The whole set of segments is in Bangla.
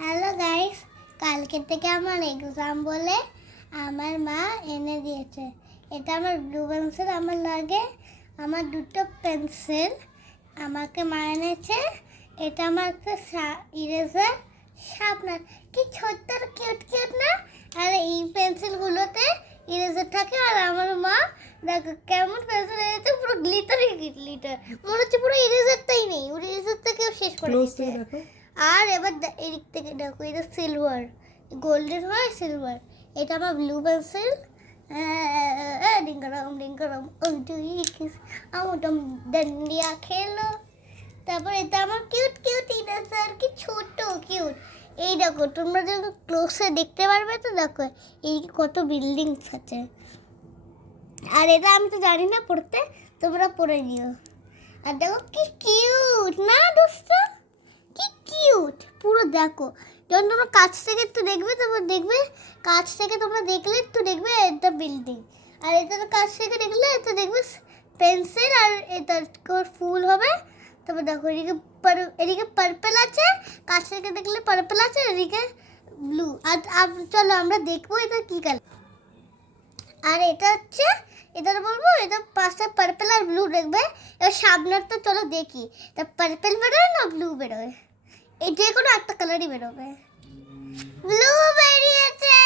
হ্যালো গাইস, কালকে থেকে আমার এক্সাম বলে আমার মা এনে দিয়েছে। এটা আমার ব্লু পেন্সিল, আমার লাগে আমার দুটো পেন্সিল আমাকে মা এনেছে। এটা আমার ইরেজার, শার্পনার। কি ছোট্ট কিউট কিউট না? আর এই পেন্সিলগুলোতে ইরেজার থাকে। আর আমার মা দেখো কেমন পেন্সিল এনেছে, পুরো গ্লিটারি গ্লিটার, মনে হচ্ছে পুরো ইরেজারটাই নেই, ইরেজারটাকেও শেষ করে দিয়েছে। আর এবার এদিক থেকে দেখো, এটা সিলভার, গোল্ডেন হয় সিলভার। এটা আমার ব্লু পেন্সিল। ডিঙ্গারাম ডিঙ্গারাম আমুটম ডান্ডিয়া খেলো। তারপর এটা আমার কিউট কিউট ইরেজার, কি ছোট কিউট। এই দেখো, তোমরা যখন ক্লোজে দেখতে পারবে তো দেখো এই কত বিল্ডিংস আছে। আর এটা আমি তো জানি না পড়তে, তোমরা পড়ে নিও। আর দেখো কি কিউট না দোস্ত, কি কিউট পুরো। দেখো যখন তোমরা কাছ থেকে একটু দেখবে, তারপর দেখবে কাছ থেকে তোমরা দেখলে একটু দেখবে এটা বিল্ডিং। আর এটা কাছ থেকে দেখলে এটা দেখবে পেন্সিল, আর এটা ফুল হবে। তারপর দেখো এদিকে পার্পল আছে, কাছ থেকে দেখলে পার্পল আছে, এদিকে ব্লু। আর চলো আমরা দেখবো এটা কি কালার। আর এটা হচ্ছে, এটা বলবো এটা পাঁচটা পার্পল আর ব্লু দেখবে। এবার সামনের তো চলো দেখি, তা পার্পল বেরোয় না ব্লু বেরোয়? এই যে কোনো একটা কালারই বেরোবে। ব্লু বেরিয়েছে।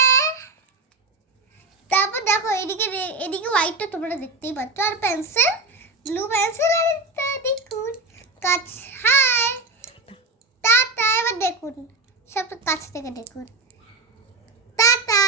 তারপর দেখো এদিকে এদিকে হোয়াইটটা তোমরা দেখতেই পাচ্ছ, আর পেন্সিল ব্লু পেন্সিল। আর এটা দেখুন কাছ, হাই টাটা। এবার দেখুন সব কাছ থেকে দেখুন, টাটা।